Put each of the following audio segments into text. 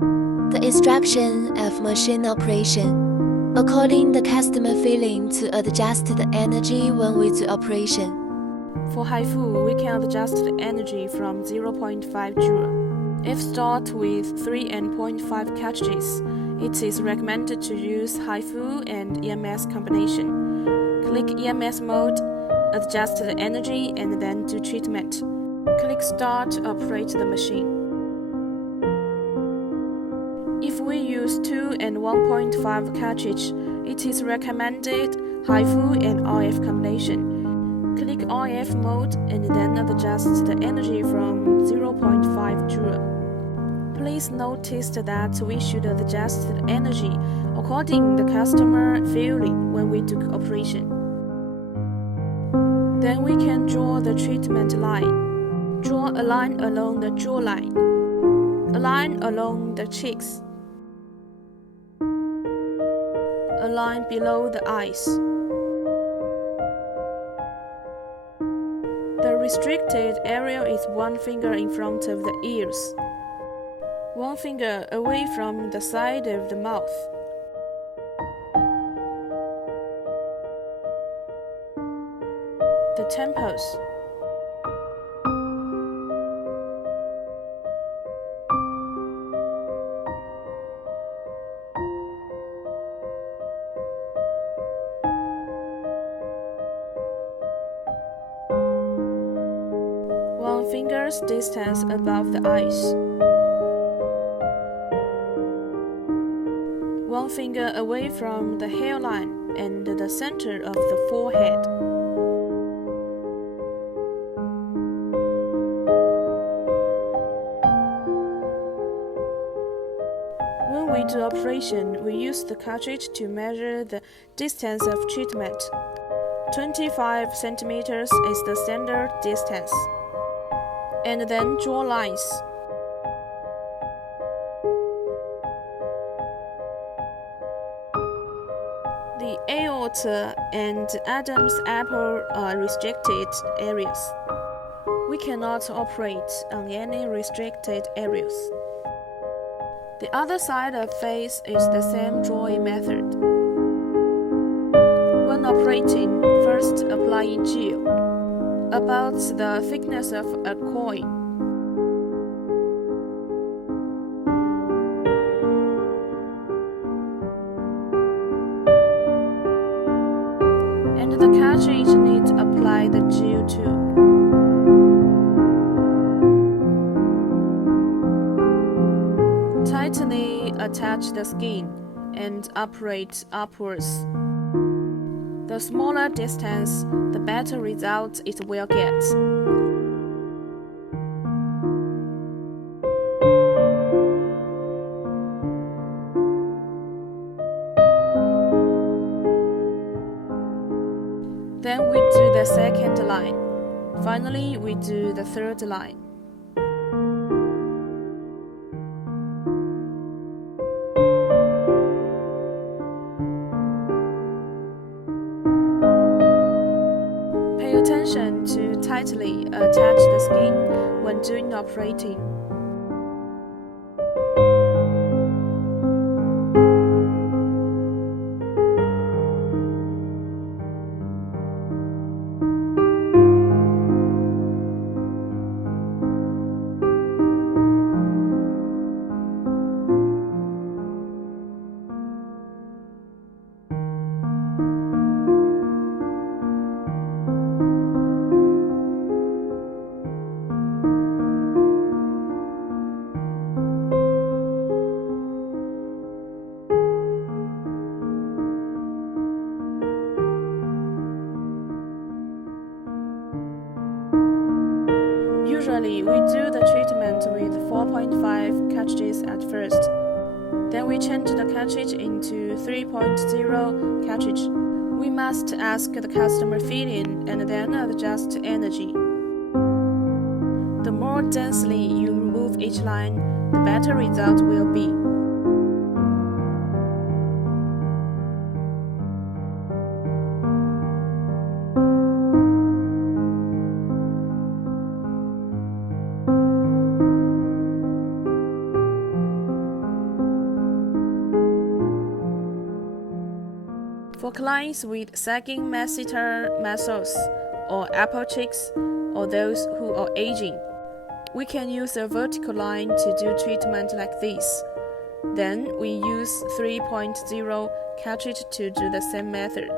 The instruction of machine operation. According the customer feeling to adjust the energy when we do operation. For HIFU, we can adjust the energy from 0.5 joule. If stored with 3 and 0.5 cartridges, it is recommended to use HIFU and EMS combination. Click EMS mode, adjust the energy, and then do treatment. Click Start to operate the machine. If we use 2 and 1.5 cartridge, it is recommended HIFU and RF combination. Click RF mode and then adjust the energy from 0.5 joule. Please notice that we should adjust the energy according to the customer feeling when we do operation. Then we can draw the treatment line. Draw a line along the jawline, a line along the cheeks, a line below the eyes. The restricted area is 1 finger in front of the ears, 1 finger away from the side of the mouth. The temples. One finger's distance above the eyes. 1 finger away from the hairline and the center of the forehead. When we do operation, we use the cartridge to measure the distance of treatment. 25 centimeters is the standard distance. And then draw lines. The aorta and Adam's apple are restricted areas. We cannot operate on any restricted areas. The other side of face is the same drawing method. When operating, first applying gel, about the thickness of a coin. And the cartridge needs to apply the gel too. Tightly attach the skin and operate upwards. The smaller distance, the better result it will get. Then we do the second line. Finally, we do the third line. Pay attention to tightly attach the skin when doing operating. Usually, we do the treatment with 4.5 cartridges at first. Then we change the cartridge into 3.0 cartridge. We must ask the customer feeling and then adjust energy. The more densely you remove each line, the better result will be. For clients with sagging masseter muscles or apple cheeks, or those who are aging, we can use a vertical line to do treatment like this. Then we use 3.0 cartridge to do the same method.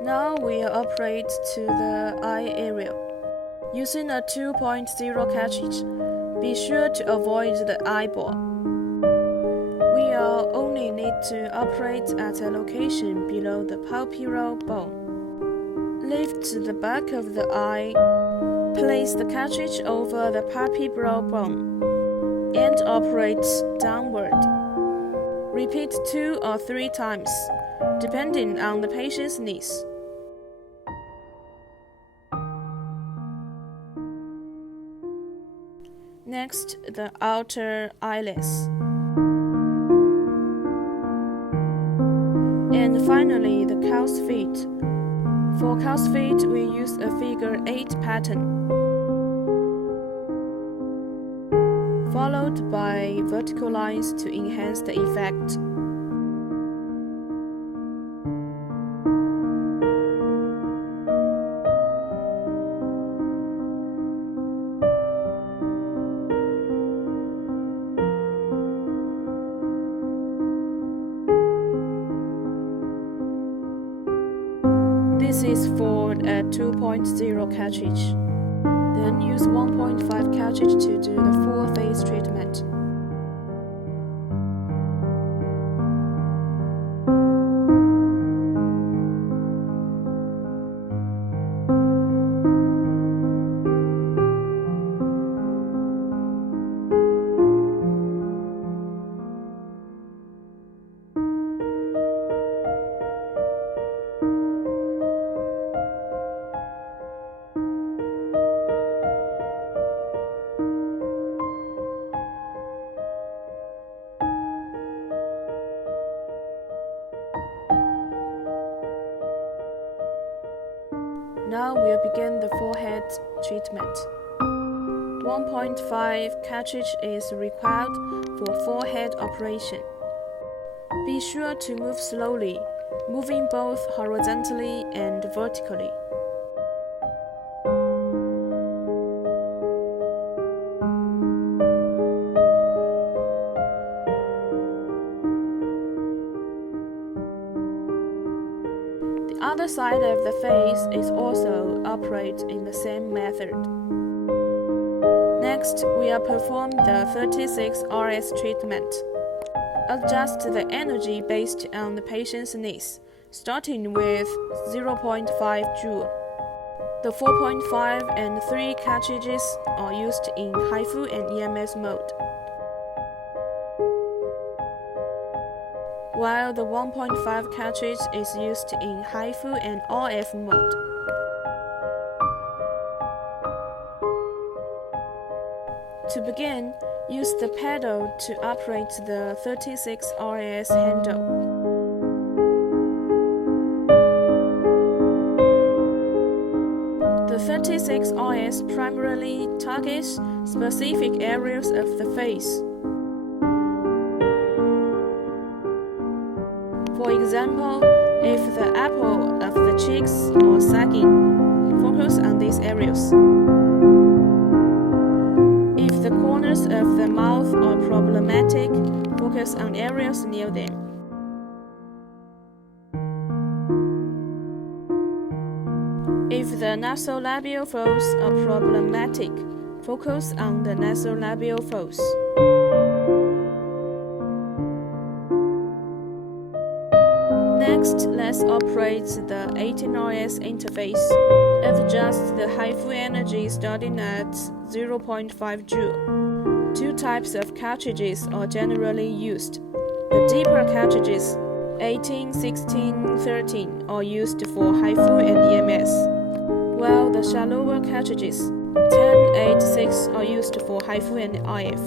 Now we operate to the eye area. Using a 2.0 cartridge, be sure to avoid the eyeball. We only need to operate at a location below the palpebral bone. Lift the back of the eye, place the cartridge over the palpebral bone, and operate downward. Repeat 2 or 3 times, depending on the patient's needs. Next, the outer eyelids. And finally, the cow's feet. For cow's feet, we use a figure 8 pattern, followed by vertical lines to enhance the effect. This is for a 2.0 cartridge. Then use 1.5 cartridge to do the full face treatment. Now we'll begin the forehead treatment. 1.5 cartridge is required for forehead operation. Be sure to move slowly, moving both horizontally and vertically. The other side of the face is also operate in the same method. Next, we'll perform the 36 RS treatment. Adjust the energy based on the patient's needs, starting with 0.5 joule. The 4.5 and 3 cartridges are used in HIFU and EMS mode, while the 1.5 cartridge is used in HIFU and RF mode. To begin, use the pedal to operate the 36 RS handle. The 36 RS primarily targets specific areas of the face. For example, if the apple of the cheeks are sagging, focus on these areas. If the corners of the mouth are problematic, focus on areas near them. If the nasolabial folds are problematic, focus on the nasolabial folds. Next, let's operate the 18 RS interface. Adjust the HIFU energy starting at 0.5 joule. 2 types of cartridges are generally used. The deeper cartridges, 18, 16, 13, are used for HIFU and EMS, while the shallower cartridges, 10, 8, 6, are used for HIFU and IF.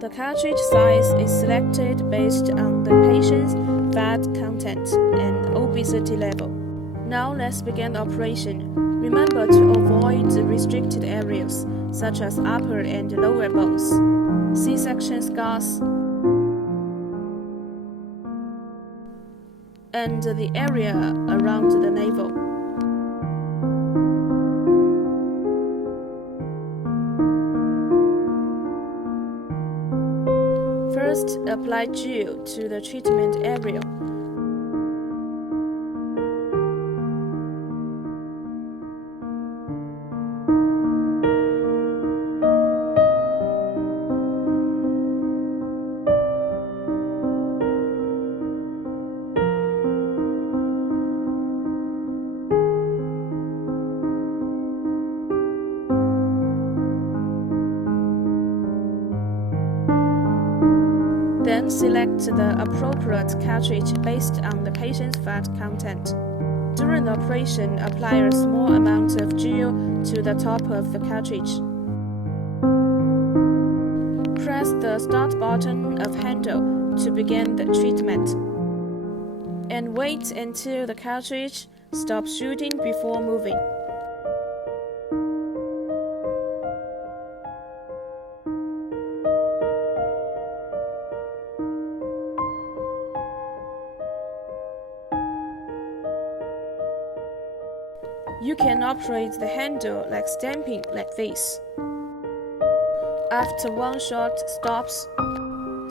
The cartridge size is selected based on the patient's fat content, and obesity level. Now let's begin the operation. Remember to avoid the restricted areas, such as upper and lower bones, C-section scars, and the area around the navel. First, apply gel to the treatment area. Then select the appropriate cartridge based on the patient's fat content. During the operation, apply a small amount of gel to the top of the cartridge. Press the start button of handle to begin the treatment. And wait until the cartridge stops shooting before moving. You can operate the handle like stamping like this. After one shot stops,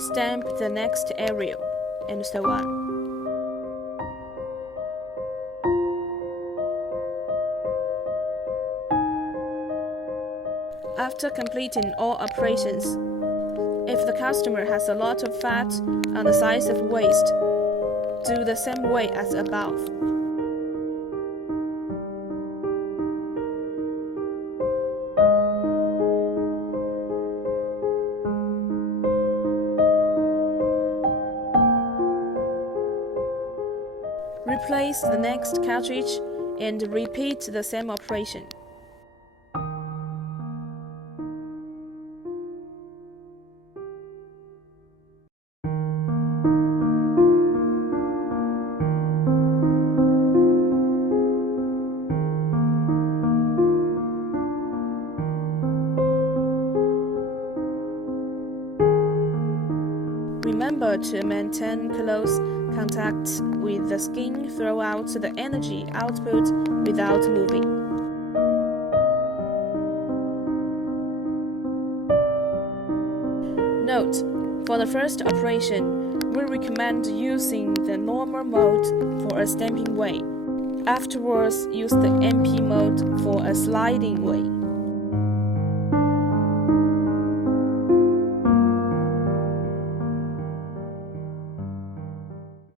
stamp the next area, and so on. After completing all operations, if the customer has a lot of fat on the size of waist, do the same way as above. Replace the next cartridge and repeat the same operation. Remember to maintain close contact with the skin throughout the energy output without moving. Note: for the first operation, we recommend using the normal mode for a stamping way. Afterwards, use the MP mode for a sliding way.